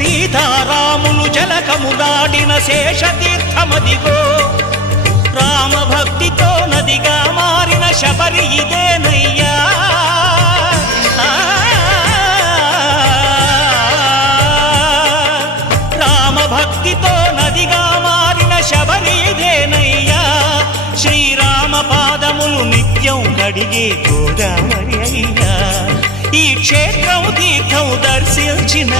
సీతారాములు జలకములాడిన శేషతీర్థమదిగో రామభక్తితో నదిగా మారిన శబరి ఇదేనయ్యా రామభక్తితో నదిగా మారిన శబరి ఇదేనయ్యా శ్రీరామ పాదములు నిత్యం కడిగే గోదావరి అయ్యా ఈ క్షేత్రం తీర్థం దర్శించిన